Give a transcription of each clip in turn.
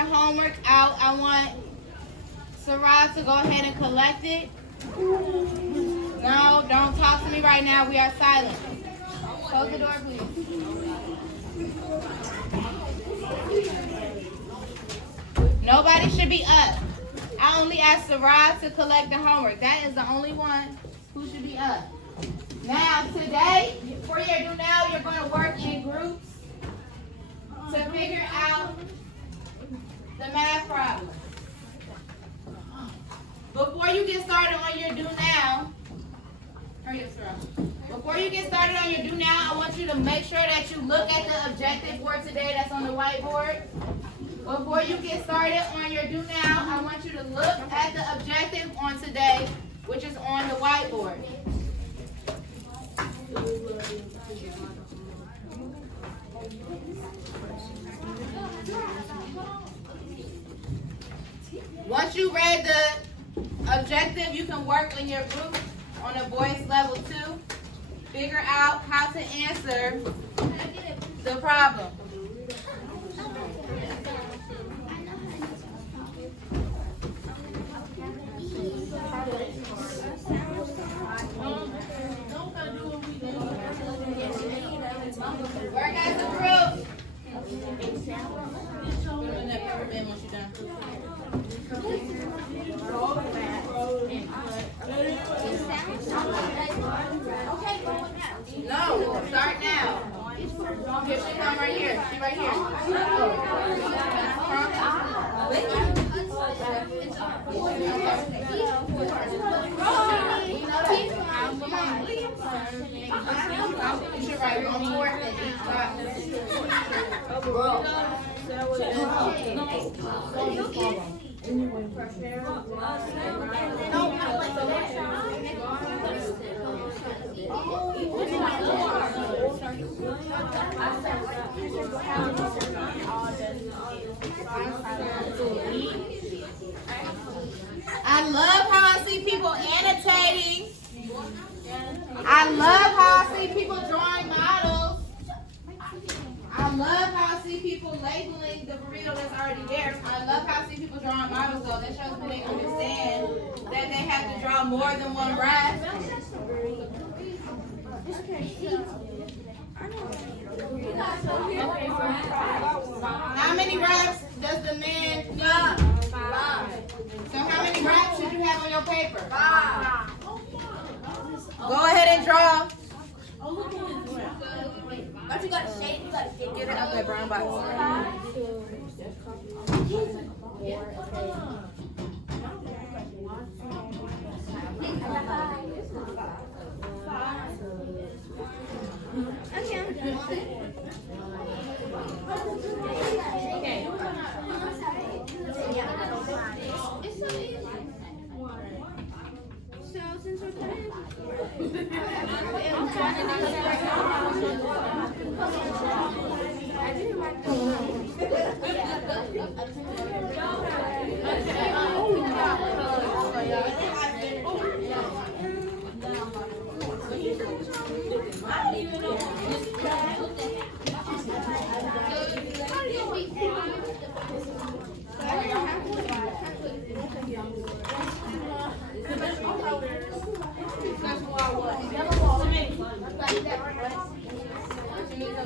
your homework out. I want Sarah to go ahead and collect it. No, don't talk to me right now. We are silent. Close the door, please. Nobody should be up. I only asked Sarah to collect the homework. That is the only one who should be up. Now, today, for your do now, you're going to work in groups to figure out the math problem. Before you get started on your do now, hurry up, Sarah. Before you get started on your do now, I want you to make sure that you look at the objective for today that's on the whiteboard. Before you get started on your do now, I want you to look at the objective on today, which is on the whiteboard. Once you read the objective, you can work in your group on a voice level 2. Figure out how to answer the problem. Work as a group. No, start now. Here she come right here. She right here. You should write 1 more and each box. I love how I see people annotating. I love how I see people drawing models. I love how I see people labeling the burrito that's already there. I love how I see people drawing models though. That shows me they understand that they have to draw more than one wrap. How many wraps does the man need? 5. So how many wraps should you have on your paper? 5. Go ahead and draw. But you gotta shake, you gotta get it out of that brown box.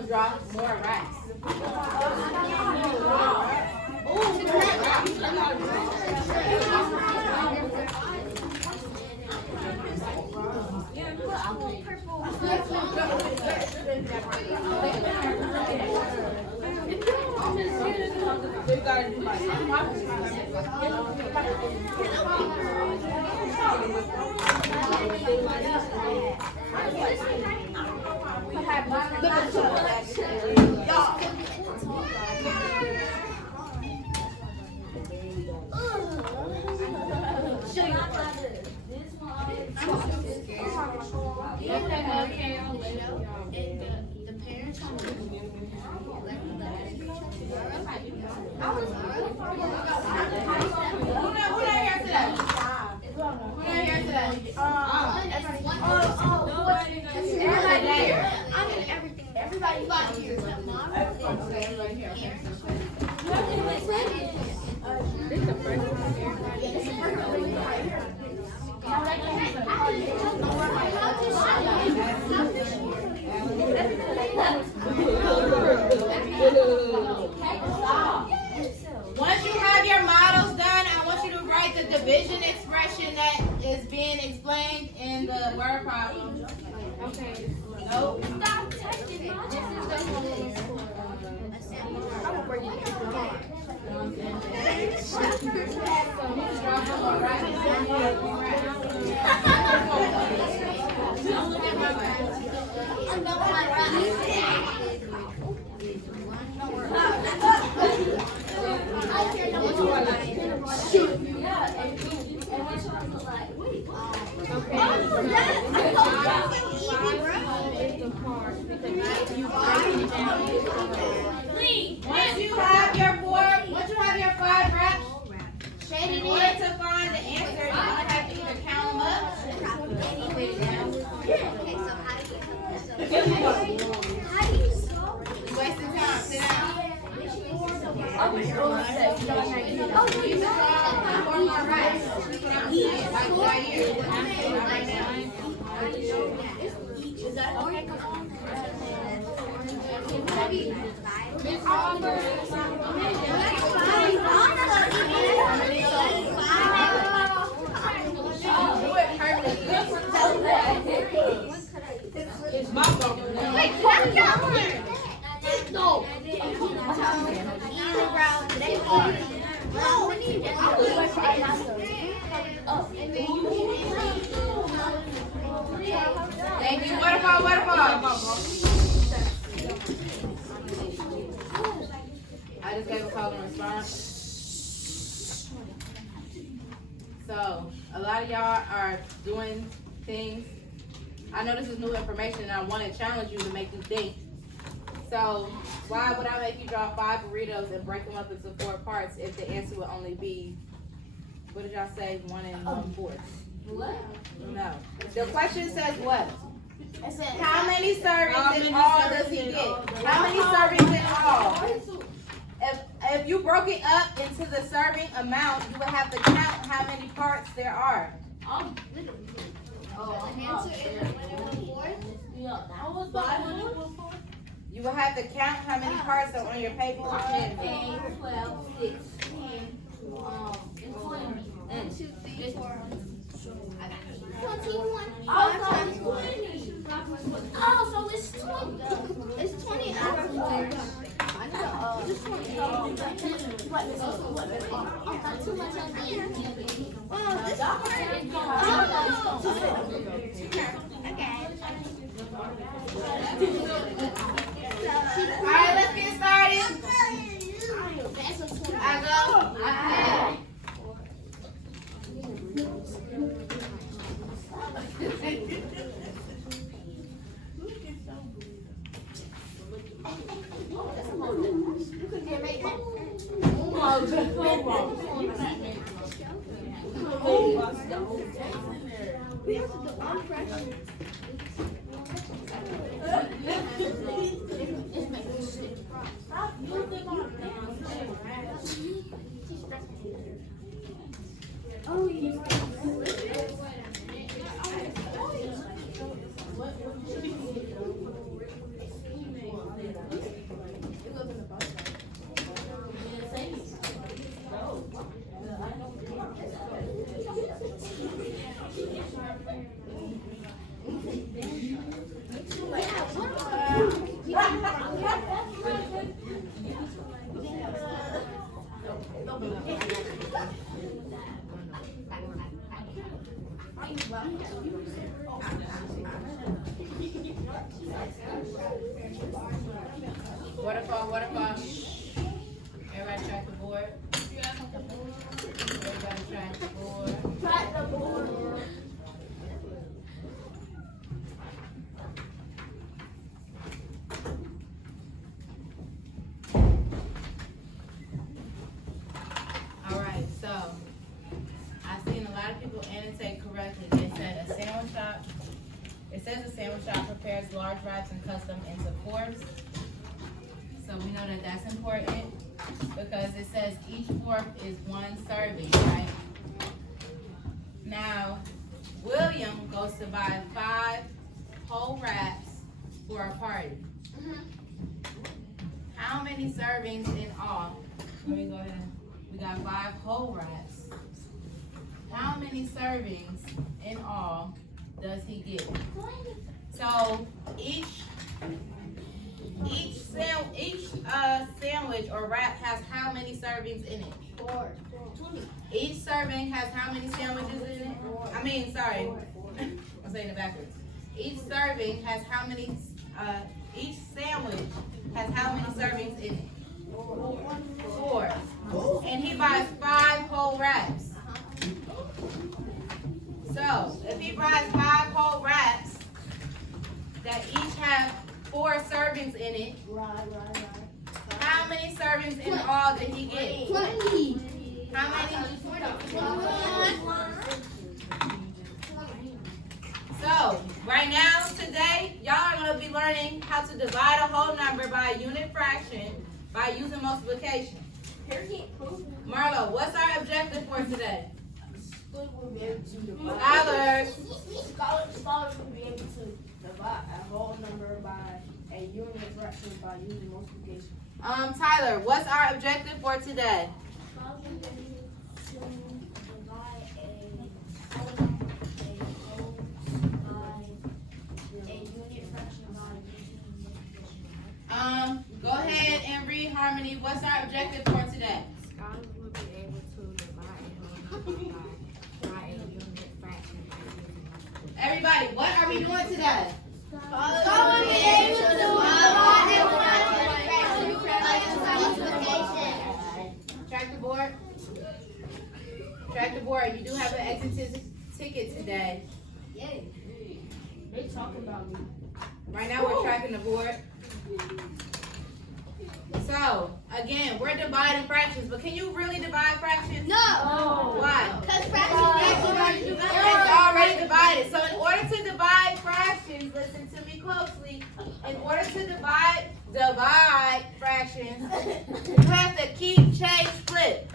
Draw more racks. Everybody here. in the word problem. Okay. Nope. Stop touching my. This is the whole score. I'm gonna bring it down. Don't look at my back. Once you have your five reps, in order to find the answer, you're gonna have to either count them up. You're wasting time. Sit down. You saw 4 more reps. That's what I'm saying. Like right here. Not right now. Is that okay? It's my fault. Wait, what? No. Thank you. Waterfall. I just gave a call and response. So, a lot of y'all are doing things. I know this is new information and I want to challenge you to make you think. So, why would I make you draw 5 burritos and break them up into 4 parts if the answer would only be, what did y'all say, 1 1/4? What? No. The question says what? I said, How many servings in all does he get? How many servings in all? If you broke it up into the serving amount, you would have to count how many parts there are. You will have to count how many parts are on your paper. 10, 12, 6, 10, and 20. 1, 2, 3, 4. 21. 5 times 20. Oh, so it's 20. It's 20 hours. I know. It's 20. What? Not too much on here. Oh, this part is Alright, let's get started. I go. We have to do on pressure. Oh, yeah. Waterfall. Everybody track the board. Everybody track the board. Track the board. Alright, so I've seen a lot of people annotate correctly. They said a sandwich shop. It says a sandwich shop prepares large wraps and cuts them into 4ths. So we know that that's important because it says each 4th is 1 serving, right? Now, William goes to buy 5 whole wraps for a party. How many servings in all? Let me go ahead. We got 5 whole wraps. How many servings in all does So each sandwich or wrap has how many servings in it? 4. 20. Each serving has how many sandwiches in it? I'm saying it backwards. Each serving has how many? Each sandwich has how many servings in it? 4. And he buys 5 whole wraps. So if he buys 5 whole wraps that each have 4 servings in it, how many servings in all did he get? 20. How many? 21. So, right now, today, y'all are going to be learning how to divide a whole number by a unit fraction by using multiplication. Marlo, what's our objective for today? Scholars. Scholars will be able to divide a whole number by a unit fraction by using multiplication. Tyler, what's our objective for today? Go ahead and read Harmony. What's our objective for today? Scholars will be able to divide a whole number by a unit fraction by using multiplication. Everybody, what are we doing today? Scholars will be able to divide a whole number by multiplication. Track the board. Track the board. You do have an exit ticket today. Yay. They talking about me. Right now we're tracking the board. So, again, we're dividing fractions, but can you really divide fractions? No. Why? Because fractions It's already divided. So in order to divide fractions, listen to me closely. In order to divide fractions, you have to keep, change, flip.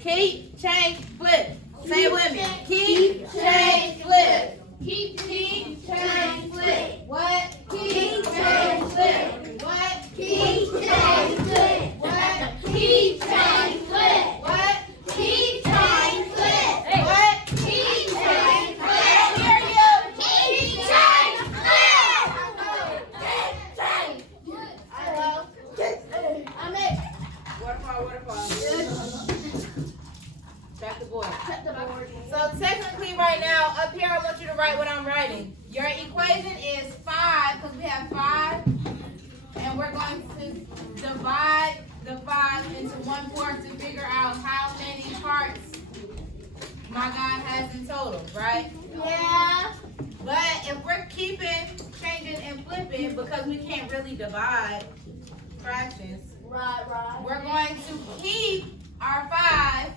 Keep, change, flip. Say it with me. Keep, change, flip. Keep, change, flip. What? Keep, change, flip. What? Keep, change, flip. What? Keep, change, flip. What? Keep, change, flip. What? Keep, change, flip. I hear you. Keep, change, flip. Keep, change. Hello. I'm it. Waterfall. Track the board. Cut the board. So technically right now, up here I want you to write what I'm writing. Your equation is 5, because we have 5. And we're going to divide the 5 into 1/4 to figure out how many parts my God has in total, right? Yeah. But if we're keeping, changing, and flipping, because we can't really divide fractions, Right. we're going to keep our 5,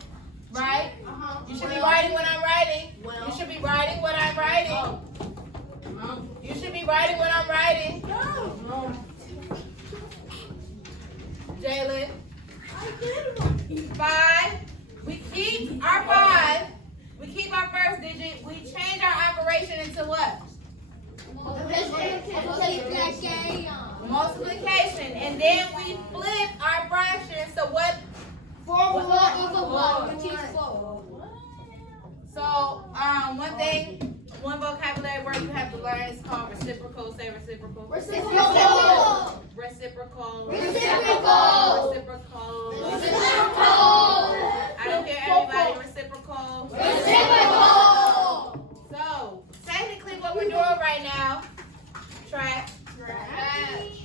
right? You should be writing what I'm writing. You should be writing what I'm writing. You should be writing what I'm writing. Jalen. 5. We keep our 5. We keep our first digit. We change our operation into what? Multiplication. And then we flip our fraction. So what? So one vocabulary word you have to learn is called reciprocal. Say reciprocal. Reciprocal. Reciprocal. I don't hear everybody. Reciprocal. So technically what we're doing right now, track.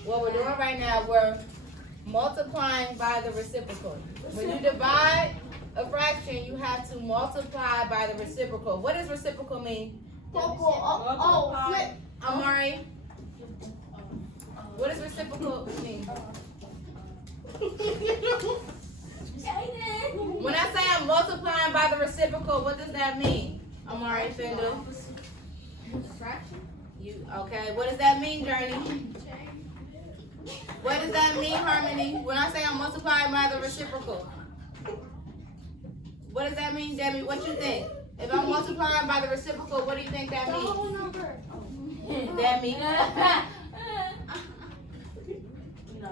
What we're doing right now, we're multiplying by the reciprocal. When you divide a fraction, you have to multiply by the reciprocal. What does reciprocal mean? Flip. Amari? What does reciprocal mean? When I say I'm multiplying by the reciprocal, what does that mean? Amari Fendel? Okay, what does that mean, Journey? What does that mean, Harmony? When I say I'm multiplying by the reciprocal? What does that mean, Debbie? What you think? If I'm multiplying by the reciprocal, what do you think that means? Debbie?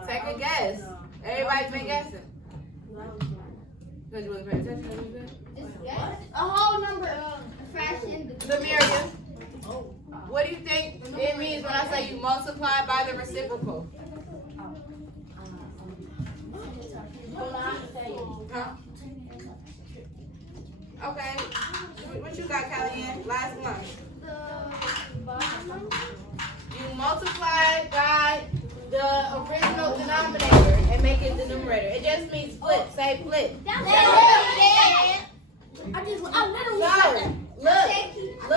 Take a guess. Everybody's been guessing. Because you wasn't paying attention. A whole number of fraction. Samaria? What do you think it means when I say you multiply by the reciprocal? Huh? Okay. What you got, Kellyanne? Last one. You multiply by the original denominator and make it the numerator. It just means flip. Say flip. So,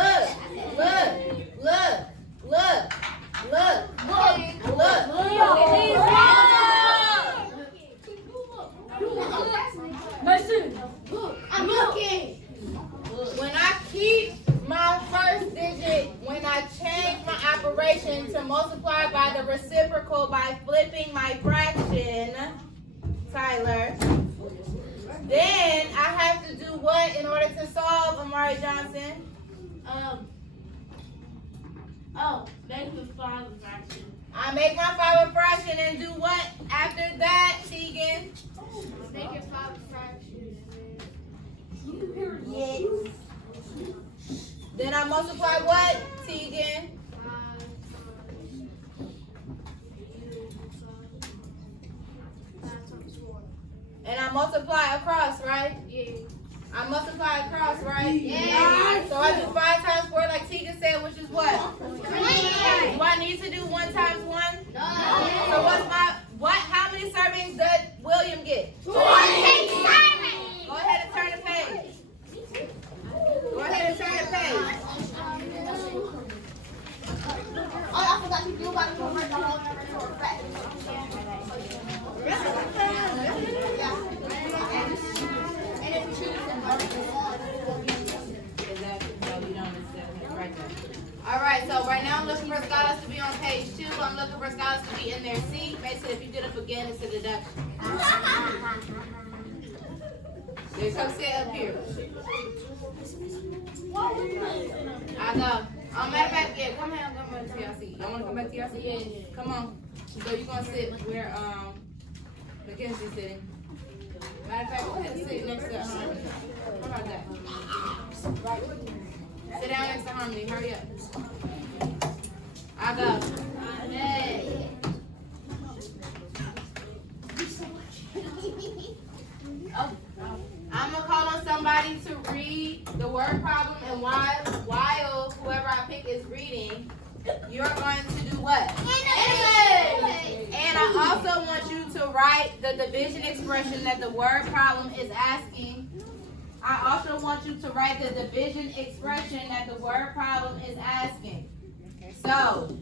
look. I'm looking. When I keep my first digit, when I change my operation to multiply by the reciprocal by flipping my fraction, Tyler, then I have to do what in order to solve, Amari Johnson? Make the 5 a fraction. I make my 5 a fraction and do what after that, Tegan? Make it 5 fractions. Then I multiply what, Tegan? And I multiply across, right? Yeah. I multiply across, right? Yeah. So I do 5 times 4 like Tegan said, which is what? 3. Do I need to do 1 times 1? No. So how many servings does William get? 20 Go ahead and turn the page. Go ahead and turn the page. Oh, I forgot to do about convert the whole number to a fraction. And if you choose to All right, so right now I'm looking for scholars to be on page 2. I'm looking for scholars to be in their seat. Basically, if you get up again, it's a deduction. They come sit up here. I go. Matter of fact, yeah, come here. I'm going to your seat. Y'all want to come back to your seat? Yeah. Come on. So you're going to sit where Mackenzie's sitting. Matter of fact, go ahead and sit next to Harmony. How about that? Sit down next to Harmony. Hurry up. I go. Hey. I'm going to call on somebody to read the word problem, and while whoever I pick is reading, you're going to do what? And I also want you to write the division expression that the word problem is asking. I also want you to write the division expression that the word problem is asking. So,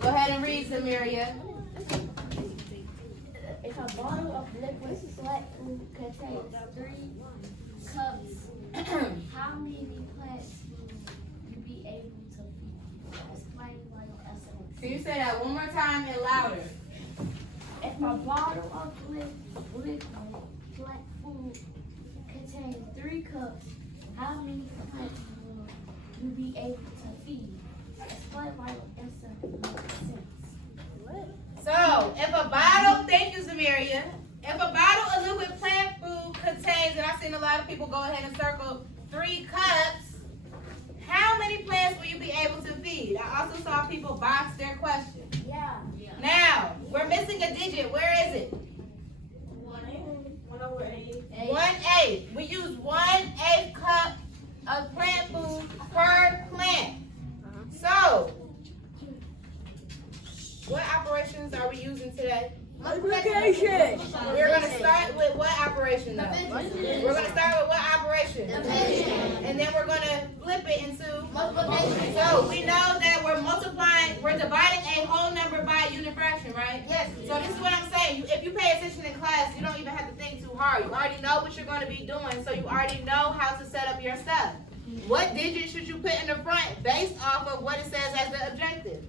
go ahead and read, Samaria. If a bottle of liquid sweat food contains 3 cups, how many plants will you be able to feed? Explain why your essence. Can you say that one more time and louder? If a bottle of liquid plant food contains 3 cups, how many plants will you be able to feed? Explain why your answer makes sense. So, if a bottle, thank you, Samaria. If a bottle of liquid plant food contains, and I've seen a lot of people go ahead and circle 3 cups, how many plants will you be able to feed? I also saw people box their question. Yeah. Now, we're missing a digit. Where is it? 1/8. We use 1/8 cup of plant food per plant. So, what operations are we using today? Multiplication. We're going to start with what operation though? We're going to start with what operation? And then we're going to flip it into multiplication. So we know that we're dividing a whole number by a unit fraction, right? Yes. So this is what I'm saying. If you pay attention in class, you don't even have to think too hard. You already know what you're going to be doing, so you already know how to set up your stuff. What digit should you put in the front based off of what it says as the objective?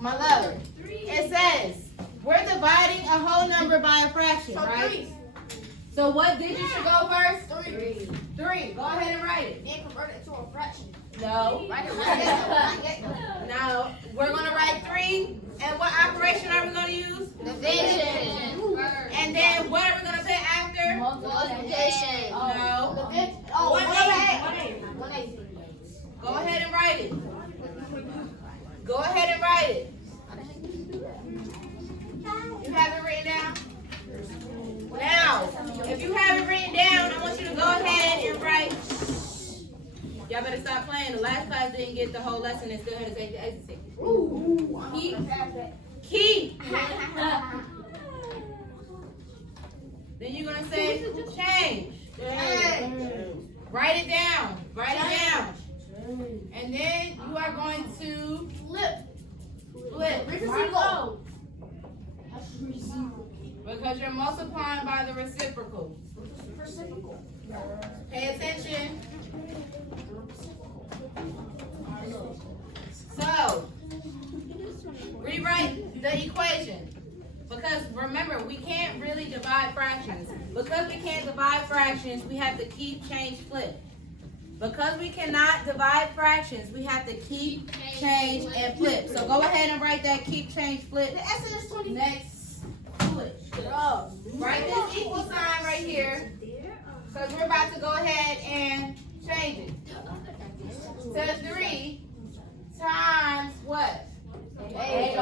My love, it says we're dividing a whole number by a fraction, right? So what digit should go first? 3. Go ahead and write it. And convert it to a fraction. No. No. We're going to write 3. And what operation are we going to use? Division. And then what are we going to put after? Multiplication. No. Y'all better stop playing. The last class didn't get the whole lesson and still had to take the exit ticket. Keep. Then you're gonna say change. Write it down. Write it down. And then you are going to flip. Reciprocal. Because you're multiplying by the reciprocal. Pay attention. So, rewrite the equation. Because remember, we can't really divide fractions. Because we can't divide fractions, we have to keep, change, flip. Because we cannot divide fractions, we have to keep, change, and flip. So go ahead and write that keep, change, flip. The S is 20. Next to it. Write this equal sign right here. Because we're about to go ahead and change it. So 3 times what? 8.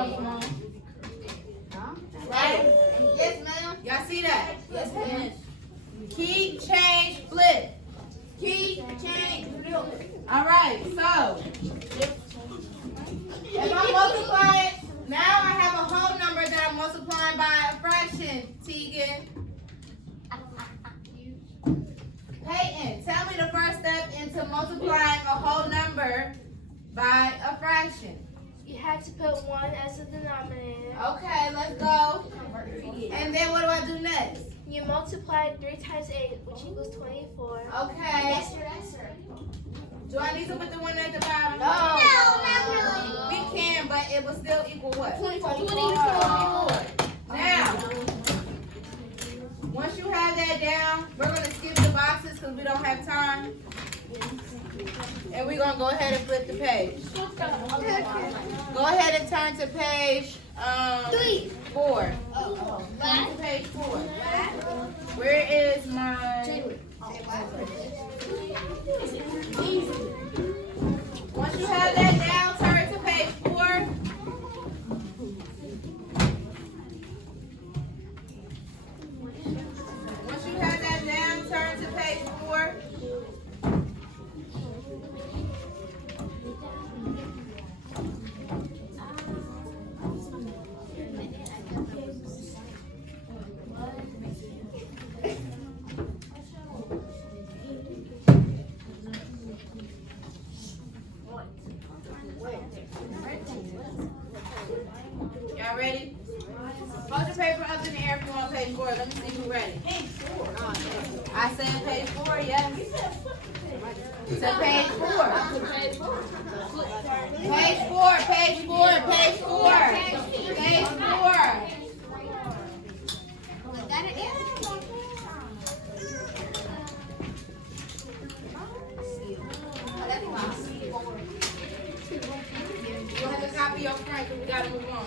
Right? Yes, ma'am. Y'all see that? Yes, ma'am. Keep, change, flip. Keep, change, All right, so if I multiply it, now I have a whole number that I'm multiplying by a fraction, Tegan. Peyton, tell me the first step into multiplying a whole number by a fraction. You have to put 1 as a denominator. Okay, let's go. And then what do I do next? You multiply 3 times 8, which equals 24. Okay. Yes, sir. Do I need to put the 1 at the bottom? No, not really. We can, but it will still equal what? 24. 24. Now, once you have that down, we're going to skip the boxes because we don't have time. And we're going to go ahead and flip the page. Go ahead and turn to page 4. Turn to page 4. Where is my... Once you have that down, turn to page 4. Once you have that down, turn to page 4. Y'all ready? Hold the paper up in the air if you want page 4. Let me see who's ready. I said page 4, yes. To page 4. Page 4, page 4, page 4. Page 4. You have to copy your friend because we got to move on.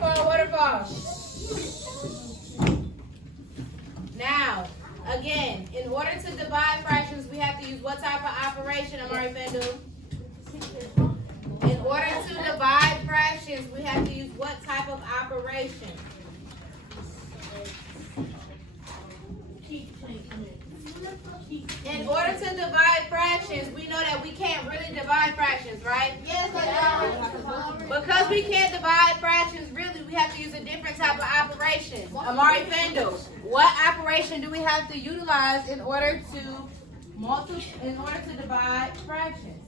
Waterfall. Now, again, in order to divide fractions, we have to use what type of operation, Amari Fendu? In order to divide fractions, we have to use what type of operation? In order to divide fractions, we know that we can't really divide fractions, right? Yes, Because we can't divide fractions, really, we have to use a different type of operation. Amari Fendel, what operation do we have to utilize in order to divide fractions?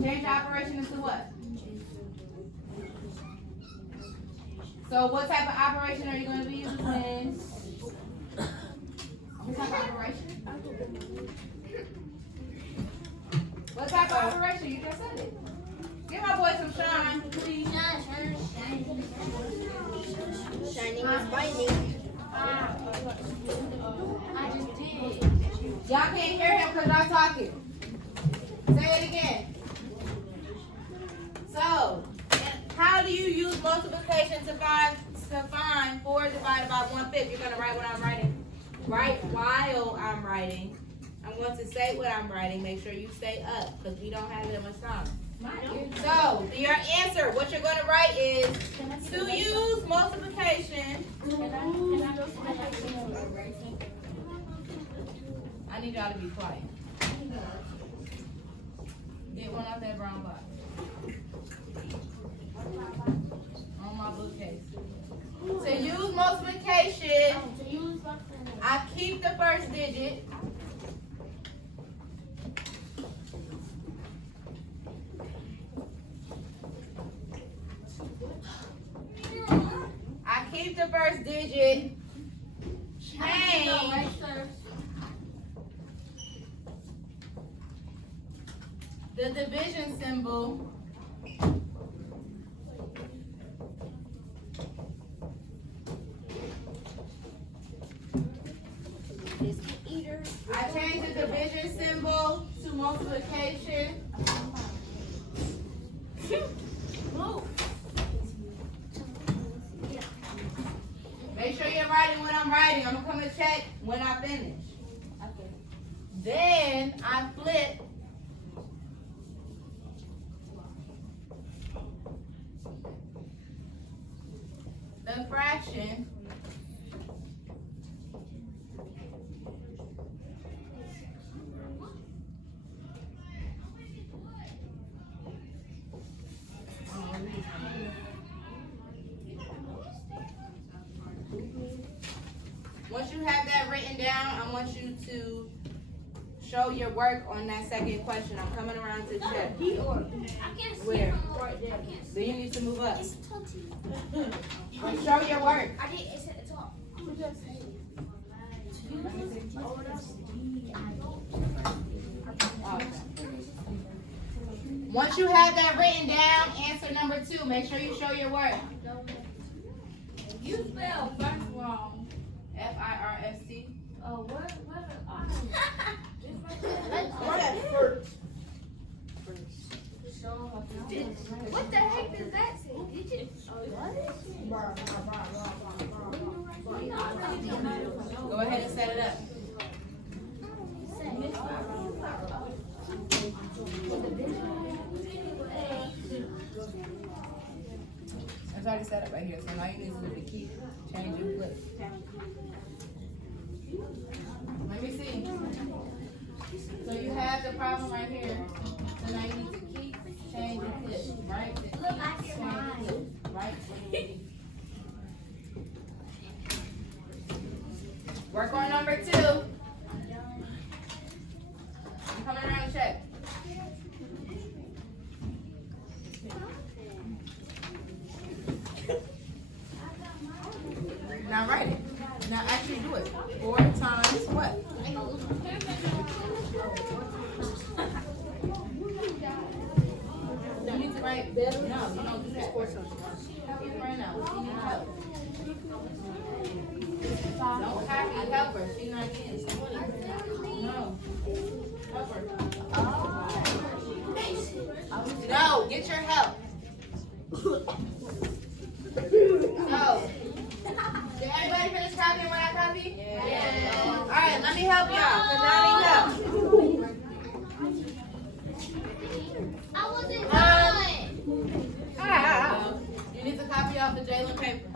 Change the operation into what? So what type of operation are you going to be using? What type of operation? What type of operation? You just said it. Give my boy some shine, please. Shining is binding. I just did. Y'all can't hear him because I'm talking. Say it again. So, how do you use multiplication to find 4 divided by 1/5? You're going to write what I'm writing. Right while I'm writing. I'm going to say what I'm writing. Make sure you stay up because we don't have that much time. So, your answer, what you're going to write is I need y'all to be quiet. Get one out that brown box. On my bookcase. To use multiplication, I keep the first digit. I keep the first digit. Change the division symbol. I change the division symbol to multiplication. Make sure you're writing what I'm writing. I'm gonna come and check when I finish. Then I flip the fraction once you have that written down, I want you to show your work on that second question. I'm coming around to check. Where? So you need to move up. Show your work. I did. It's at the top. Once you have that written down, answer number 2. Make sure you show your work. You spell first wrong. F-I-R-S-T. What? What the heck does that say? Go ahead and set it up. It's already set up right here, so now you need to do the key, change and flip. Let me see. So you have the problem right here. So now you need to keep, change, and flip, right? Look, I get mine. Right? Work on number 2. I'm coming around to check. Now write it. Now actually do it. 4 times what? You need to write better. No, you don't do that. Help your friend out. She needs help. Don't copy, help her. She's not getting it. No. Help her. No, get your help. So, did everybody finish copying what I copied? Yeah. All right, let me help y'all, because I need help. I wasn't done. You need to copy off the Jalen paper.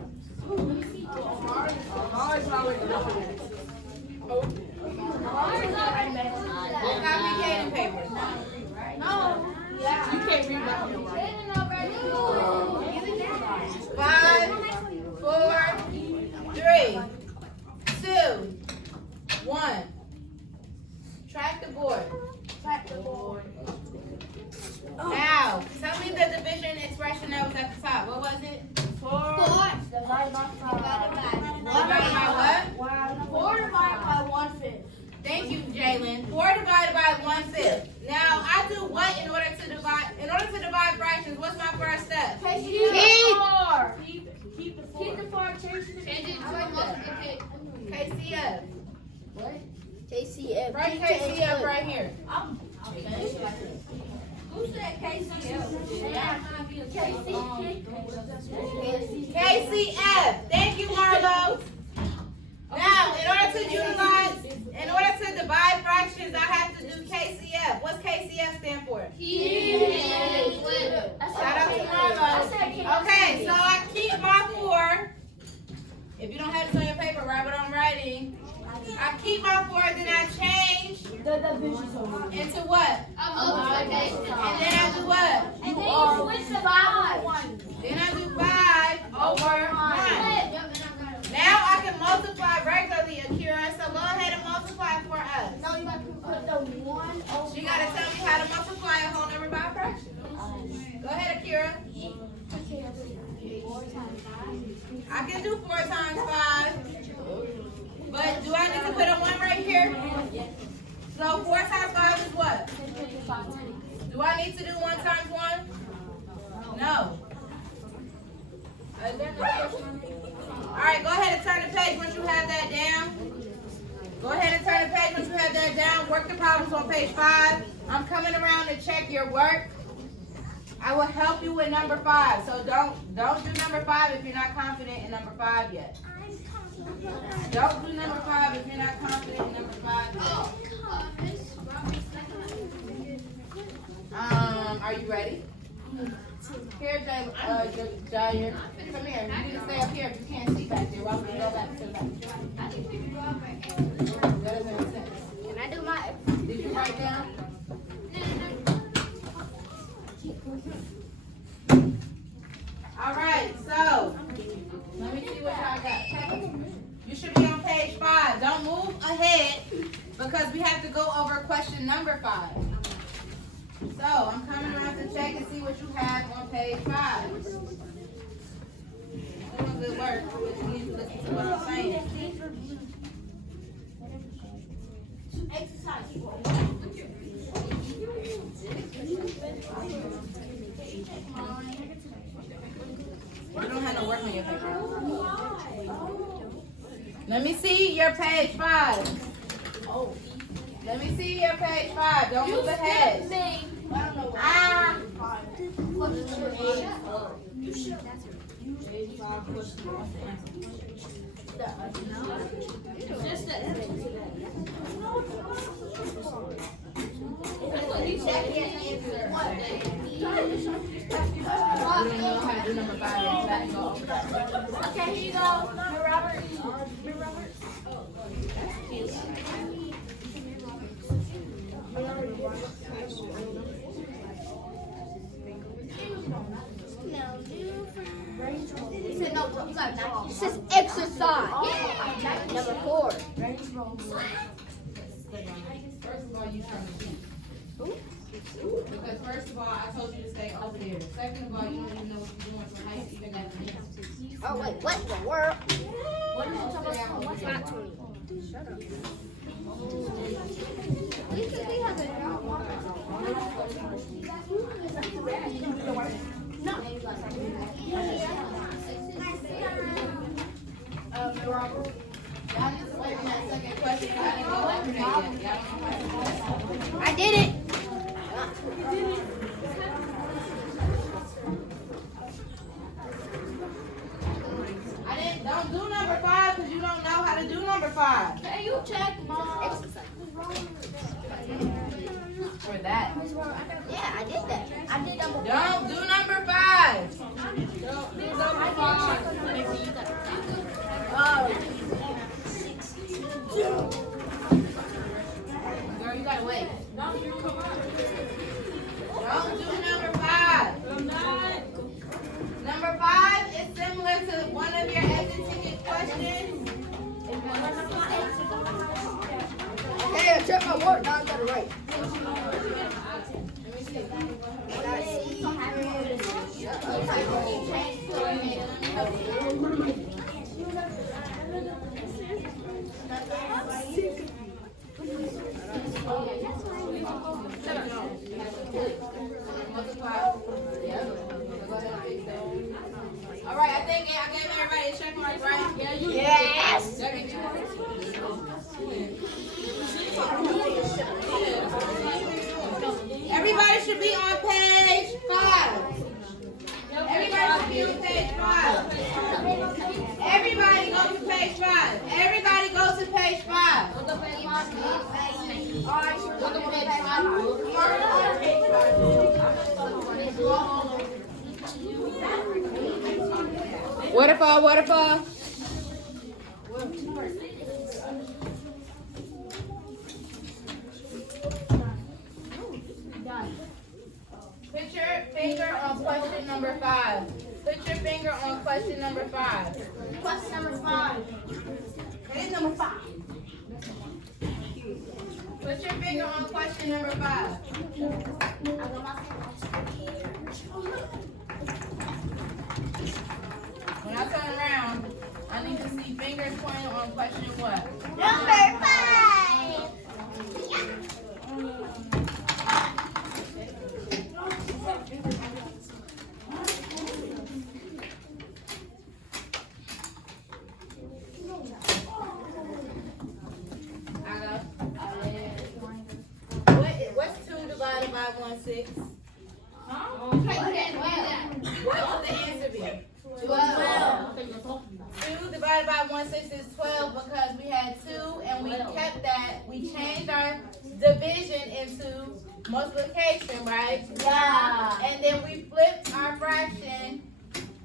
We'll copy Kaden paper. No. You can't read that one. 5, 4, 3, 2, 1. Track the board. Now, tell me the division expression that was at the top. What was it? 4 divided by 5. Divided by what? 4 divided by 1/5. Thank you, Jalen. 4 divided by 1/5. Now, I do what in order to divide? In order to divide fractions, what's my first step? Keep the 4. Keep the 4. Change it to KCF. What? KCF. Write KCF right here. Who said KCF? KCF. Thank you, Marlo. Now, in order to divide fractions, I have to do KCF. What's KCF stand for? Shout out to Marlo. Okay, so I keep my 4. If you don't have this on your paper, but right when I'm writing, I keep my 4s and I change The division's over. into what? Multiplication. And then I do what? And then you switch to 5. Then I do 5 over 1. Now I can multiply regularly, Akira. So go ahead and multiply for us. No, you got to put the 1 over. You gotta tell me how to multiply a whole number by a fraction. Go ahead, Akira. I can do 4 times 5. But do I need to put a 1 right here? So 4 times 5 is what? Do I need to do 1 times 1? No. Alright, go ahead and turn the page once you have that down. Go ahead and turn the page once you have that down. Work the problems on page 5. I'm coming around to check your work. I will help you with number 5. So don't do number 5 if you're not confident in number 5 yet. Don't do number 5 if you're not confident in number 5 yet. Are you ready? Here, Jair. Come here. You need to stay up here if you can't see back there. Why would you go back to the back? That doesn't make sense. Can I do my... Did you write down? All right, so let me see what y'all got. You should be on page 5. Don't move ahead because we have to go over question number 5. So I'm coming around to check and see what you have on page 5. Doing good work, but you need to listen to what I'm saying. You don't have no work on your paper. Let me see your page 5. Let me see your page 5. Don't move ahead. Ah. You don't know how to do number 5 yet. So that can go over that. Okay, here you go. Robert. It says exercise. Number 4. First of all, you turn the key. Because first of all, I told you to stay over there. Second of all, you don't even know what you're doing for height, even at the end. Oh, wait, what the world? What is it supposed to be? What's not 20? Shut up. No. Y'all just wait on that second question. I didn't go over there yet. Y'all don't know how to I did it. Don't do number 5 because you don't know how to do number 5. Can you check, Mom? For that. Yeah, I did that. I did number 5. Don't do number 5. Don't do number 5. Oh. Girl, you gotta wait. Don't do number 5. Number 5 is similar to one of your exit ticket questions. Hey, I checked my work. Now I got it right. All right, I think I gave everybody a check mark, right? Yes. Everybody should be on page 5. Everybody should be on page 5. Everybody go to page 5. Everybody go to page 5. Waterfall, waterfall. finger on question number 5. Put your finger on question number 5. Question number 5. It is number 5. Put your finger on question number 5. I got my finger. When I turn around, I need to see fingers pointing on question what? Number 5. What's 2 divided by 1/6? What would the answer be? 12. 2 divided by 1/6 is 12 because we had 2 and we kept that. We changed our division into multiplication, right? Yeah. And then we flipped our fraction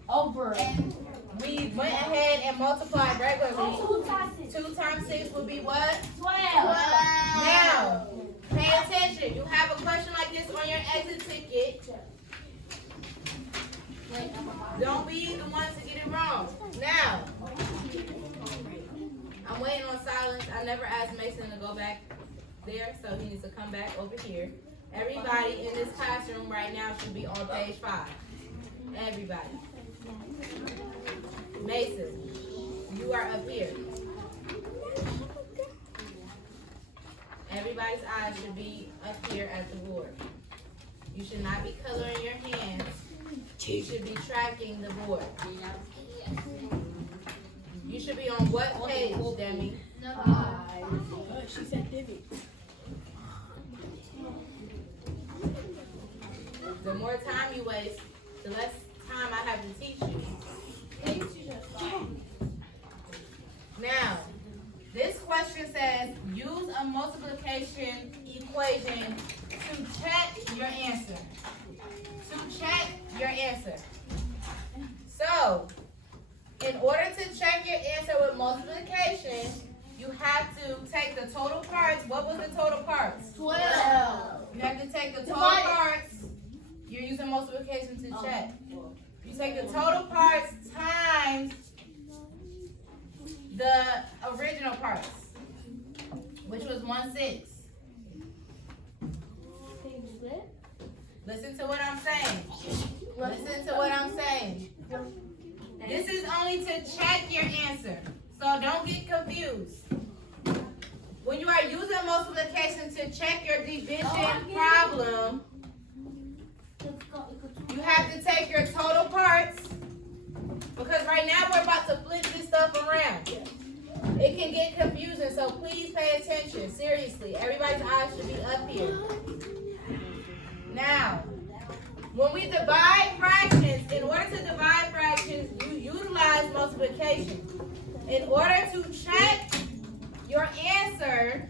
Over. and we went ahead and multiplied regularly. 2 times 6. 2 times 6 would be what? 12. Now, pay attention. You have a question like this on your exit ticket. Don't be the ones to get it wrong. Now, I'm waiting on silence. I never asked Mason to go back there, so he needs to come back over here. Everybody in this classroom right now should be on page 5. Everybody. Mason, you are up here. Everybody's eyes should be up here at the board. You should not be coloring your hands. You should be tracking the board. You should be on what page, Demi? She said divot. The more time you waste, the less time I have to teach you. Now, this question says, use a multiplication equation to check your answer. To check your answer. So, in order to check your answer with multiplication, you have to take the total parts. What was the total parts? 12. You have to take the total Divide it. parts. You're using multiplication to check. You take the total parts times the original parts, which was 1/6. Listen to what I'm saying. Listen to what I'm saying. This is only to check your answer, so don't get confused. When you are using multiplication to check your division problem, you have to take your total parts, because right now we're about to flip this stuff around. It can get confusing, so please pay attention. Seriously, everybody's eyes should be up here. Now, when we divide fractions, in order to divide fractions, you utilize multiplication. In order to check your answer,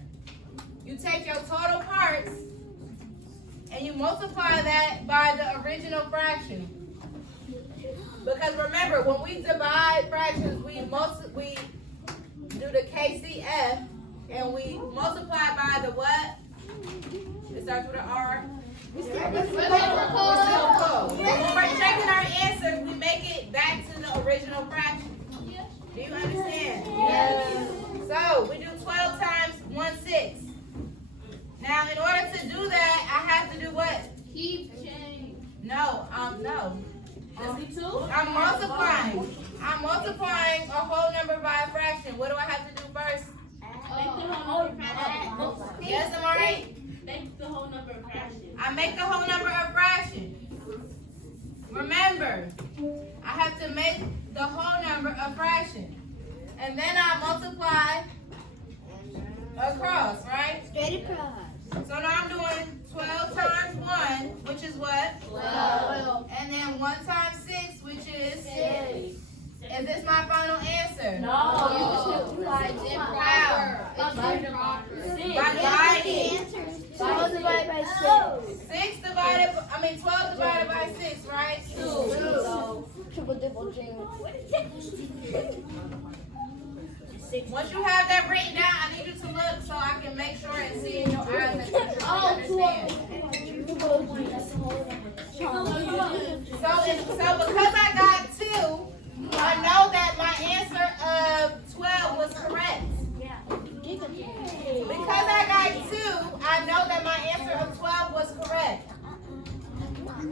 you take your total parts and you multiply that by the original fraction. Because remember, when we divide fractions, we do the KCF and we multiply by the what? It starts with an R. Reciprocal. When we're checking our answers, we make it back to the original fraction. Do you understand? Yes. So we do 12 times 1/6. Now, in order to do that, I have to do what? Keep change. No. Two? I'm multiplying. I'm multiplying a whole number by a fraction. What do I have to do first? Yes, am I right? Make the whole number of fractions. I make the whole number a fraction. Remember, I have to make the whole number a fraction. And then I multiply across, right? Straight across. So now I'm doing 12 times 1, which is what? 12. And then 1 times 6, which is? 6. Is this my final answer? No. How? By dividing. 12 divided by 6. 12 divided by 6, right? 2. Triple dipple jingle. Once you have that written down, I need you to look so I can make sure and see in your eyes that you truly understand. because I got 2, I know that my answer of 12 was correct. Because I got 2, I know that my answer of 12 was correct.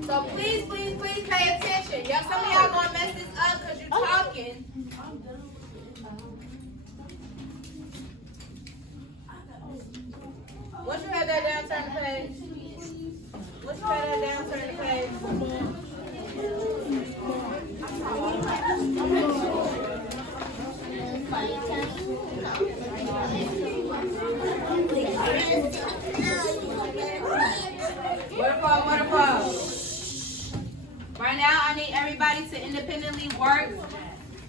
So please, please, please pay attention. Some of y'all gonna mess this up because you're talking. Once you have that down, turn the page. Once you have that down, turn the page. Waterfall. Right now, I need everybody to independently work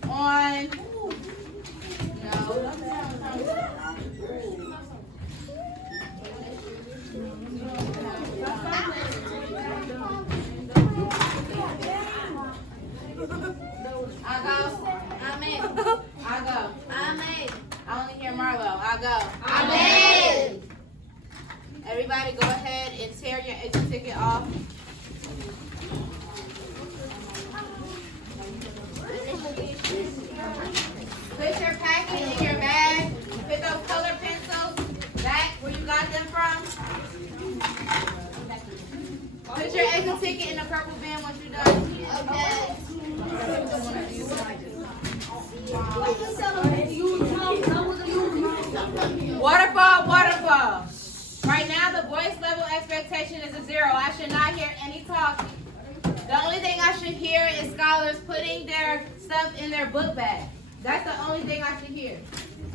on. I go. I only hear Marlo. I go. Amen. Everybody go ahead and tear your exit ticket off. Put your packet in your bag. Put those color pencils back where you got them from. Put your exit ticket in the purple bin once you're done. Okay. Waterfall. Right now, the voice level expectation is a 0. I should not hear any talking. The only thing I should hear is scholars putting their stuff in their book bag. That's the only thing I should hear.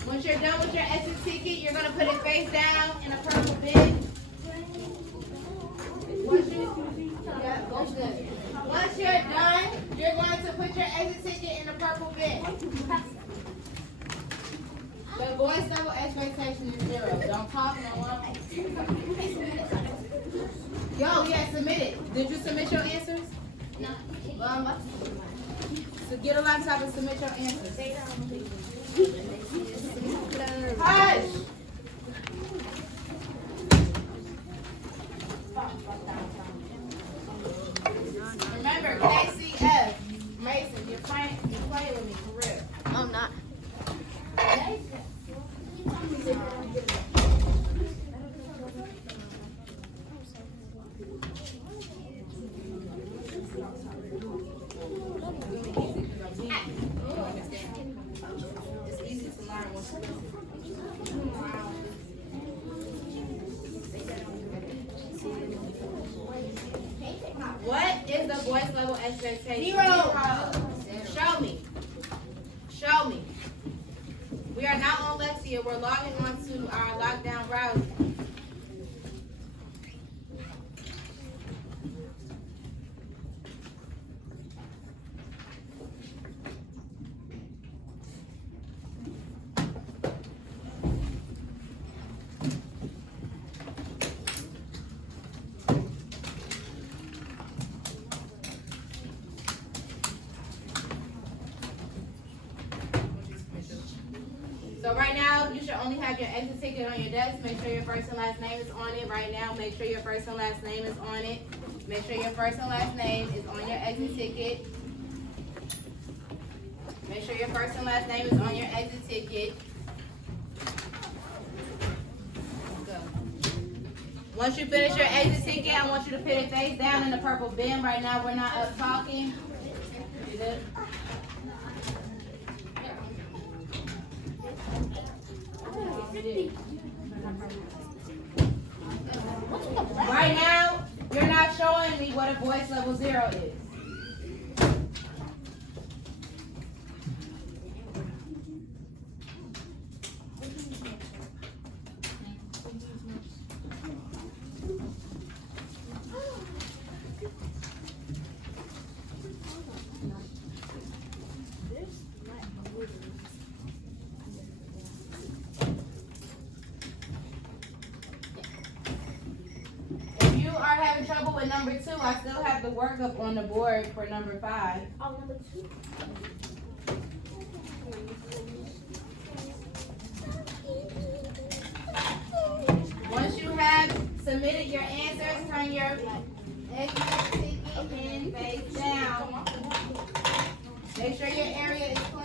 Once you're done with your exit ticket, you're going to put it face down in a purple bin. Once you're done, you're going to put your exit ticket in the purple bin. The voice level expectation is 0. Don't talk, no one. Submit it. Did you submit your answers? No. So get a laptop and submit your answers. Hush! Remember, KCF. Mason, you're playing with me, for real. I'm not. It's easy to learn. What is the voice level expectation? 0. Show me. We are not on Lexia. We're logging on to our lockdown browser. So right now, you should only have your exit ticket on your desk. Make sure your first and last name is on it right now. Make sure your first and last name is on it. Make sure your first and last name is on your exit ticket. Make sure your first and last name is on your exit ticket. Go. Once you finish your exit ticket, I want you to put it face down in the purple bin. Right now, we're not up talking. Right now, you're not showing me what a voice level 0 is. Having trouble with number 2, I still have the workup on the board for number 5. Oh, number 2. Once you have submitted your answers, turn your exit ticket in face down. Make sure your area is clean.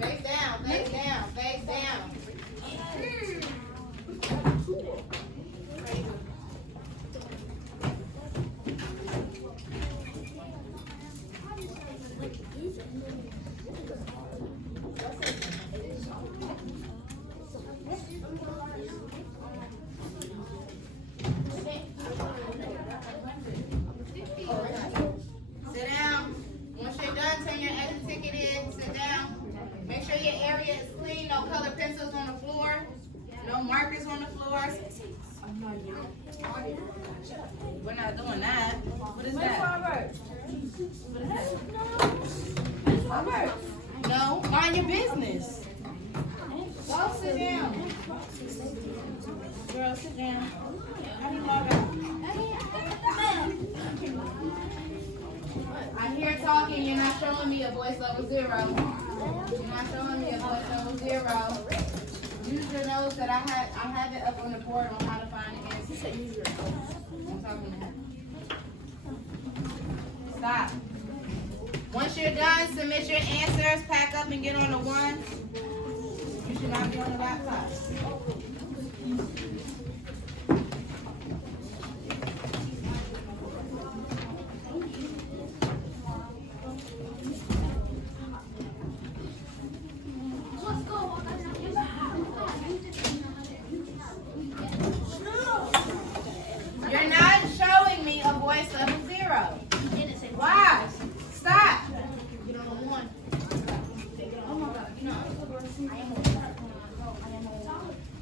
Face down, face down, face down. Sit down. Once you're done, turn your exit ticket in. Sit down. Make sure your area is clean. No colored pencils on the floor. No markers on the floor. We're not doing that. What is that? No, mind your business. Go sit down. Girl, sit down. How do you log out? I'm here talking. You're not showing me a voice level 0. You're not showing me a voice level 0. Use your notes that I have it up on the board on how to find the answer. I'm talking to him. Stop. Once you're done, submit your answers, pack up and get on the one. You should not be on the laptop. You're not showing me a voice level 0. Why? Stop.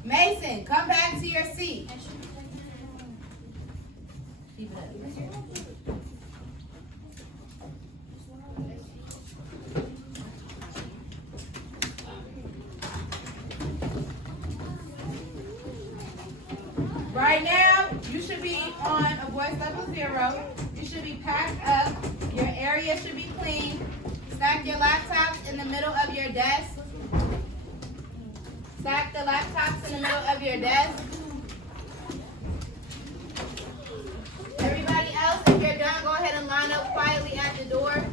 Mason, come back to your seat. Keep it up. Right now, you should be on a voice level 0. You should be packed up. Your area should be clean. Stack your laptops in the middle of your desk. Stack the laptops in the middle of your desk. Everybody else, if you're done, go ahead and line up quietly at the door.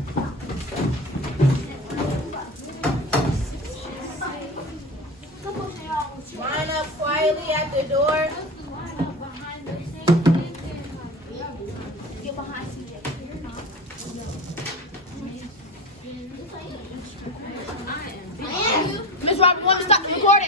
Line up quietly at the door. Miss Robert, want me to stop the recording?